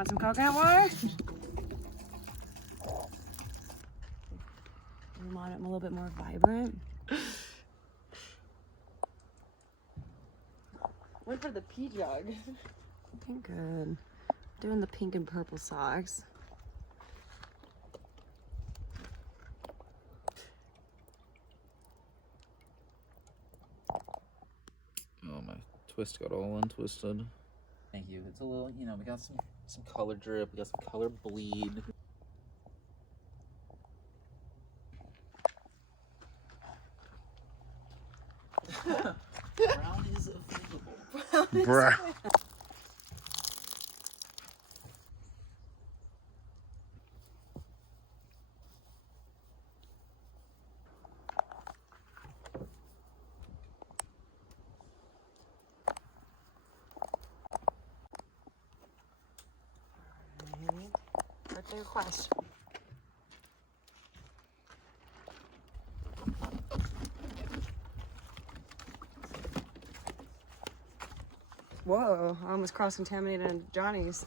Want some coconut water? We want it a little bit more vibrant. Went for the pea jug. Looking good. Doing the pink and purple socks. Oh, my twist got all untwisted. Thank you. It's a little, you know, we got some color drip, we got some color bleed. Brown is available. Bruh. Birthday request. Whoa, I almost cross-contaminated Johnny's.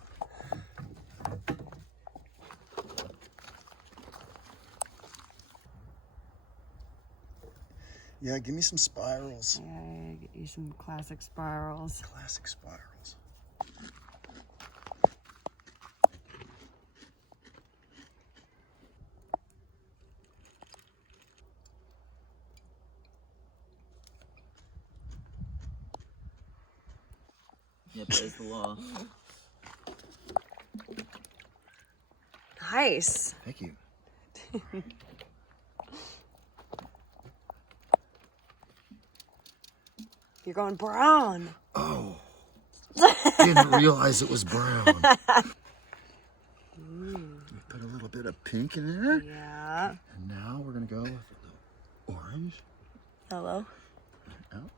Yeah, give me some spirals. Yeah, get you some classic spirals. Classic spirals. Yep, there's the law. Nice. Thank you. You're going brown. Oh. Didn't realize it was brown. Put a little bit of pink in there. Yeah. And now we're going to go with a little orange. Hello. Out.